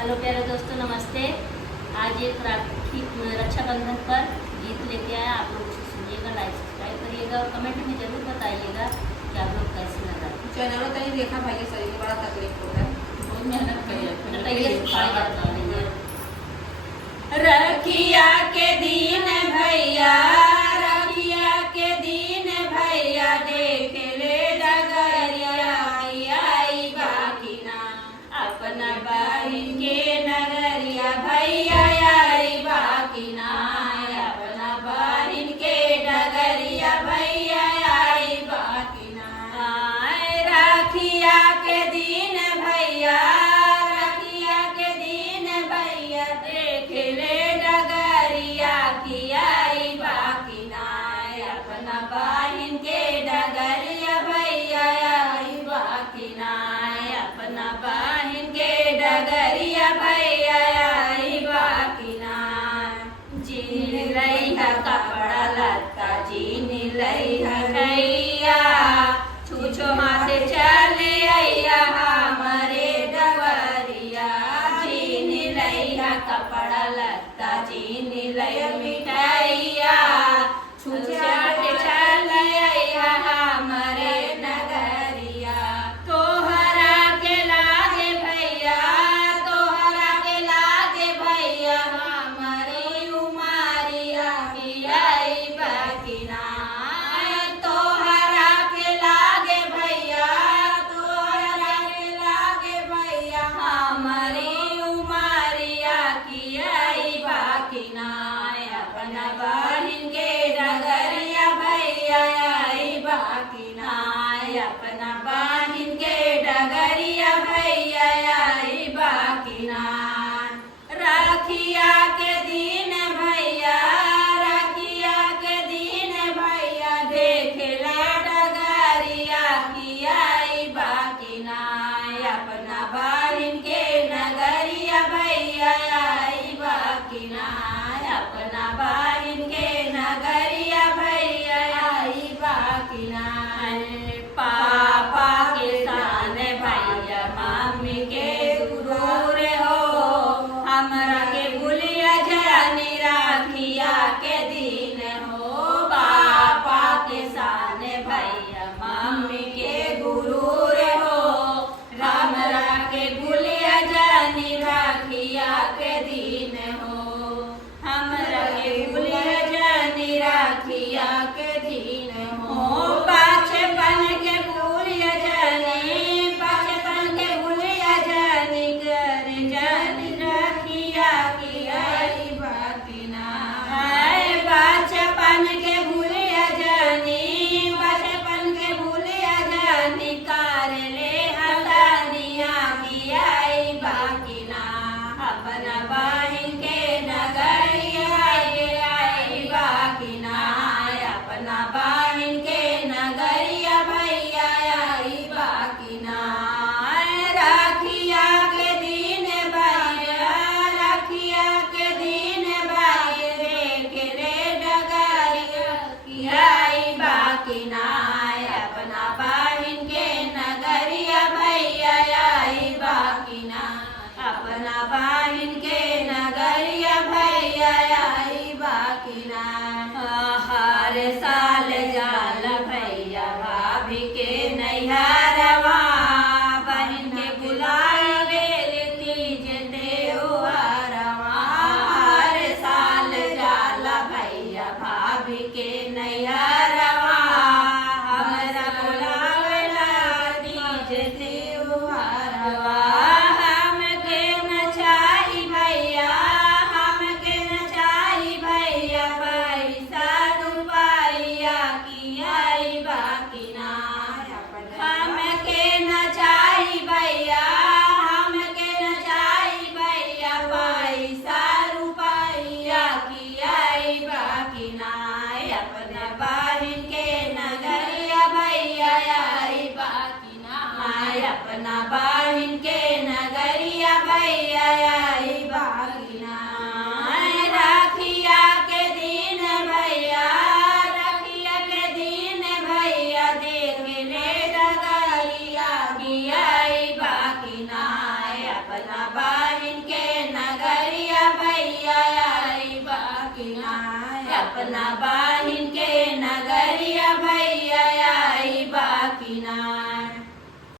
Hello प्यारे दोस्तों, नमस्ते। आज एक राखी रक्षाबंधन पर गीत लेके आया। आप लोग उसे सुनिएगा, लाइक सब्सक्राइब करिएगा और कमेंट में जरूर बताइएगा कि आप लोग कैसे लगा। चैनल तो नहीं देखा भाई, शरीर में बड़ा तकलीफ हो रहा है, बहुत मेहनत करी। रखिया के दिन भैया, रखिया के दिन भैया, देख ले डगरिया आई बाकी ना अपना बहिन के नगरिया भैया आई बाकी ना अपना बहिन के डगरिया भैया आई बाकी ना। रखिया के दिन भैया, रखिया के दिन भैया, देख ले डगरिया की आई बाकी ना अपना बहिन के डगरिया भैया आई बाकी ना अपना बहिन के डगरिया भैया आई बाकी ना। जीन लइहा कपड़ा लत्ता, जीन लइहा गैया, छूछो हाथ चले अइया हमरे डगरिया। जीन लइहा कपड़ा लत्ता, जीन लइहा मिठाइया, छूछो हाथ चले अइया हमरे नगरिया। तोहरा के लागे भैया, तोहरा के लागे भैया, हमारी उमरिया की आई बाकी ना। तोहरा के लागे भैया, तोहरा के लागे भैया, हमारी उमरिया की आई बाकी ना अपना बहिन के डगरिया भैया आई बाकी ना अपना बहिन के डगरिया भैया आई बाकी ना। रखिया के दिन भैया, रखिया के दिन भैया, देख ले डगरिया की आई बाकी ना अपना बहिन के नगरिया भैया आई बाकी ना अपना बहिन के नगरिया भैया आई बाकी ना। पापा के सान भैया, मम्मी के गुरूर हो, हमरा के भूलिया जानी राखिया के दिन हो। पापा के सान भैया, मम्मी के गुरूर हो, हमरा के भूलिया जानी राखिया के दिन हो। हमरा के भूलिया जानी राखिया के दिन हो। बचपन के भूलिया जानी, बचपन के भूलिया जानी, कर जानी राखिया की आई बाकी ना। बचपन के भूलिया जानी, बचपन के भूलिया जानी, कर ले हतानिया की आई बाकी ना अपना बहिन के नगरिया आई बाकी ना अपना बहिन के नगरिया भैया आई बाकी ना। रखिया के दिन भैया, रखिया के दिन भैया, देख ले डगरिया की आई बाकी ना अपना बहिन के नगरिया भैया आई बाकी ना अपना बहिन के नगरिया भैया आई बाकी ना। हर साल जाल भैया भाभी के नैहरवा, बहिन के बुलावे तीज त्योहारवा। हर साल जाल भैया भाभी के नैहरवा, हमरा बुलावेला तीज त्योहारवा। हमके नचाई भैया अपना बाहिन के नगरिया भैया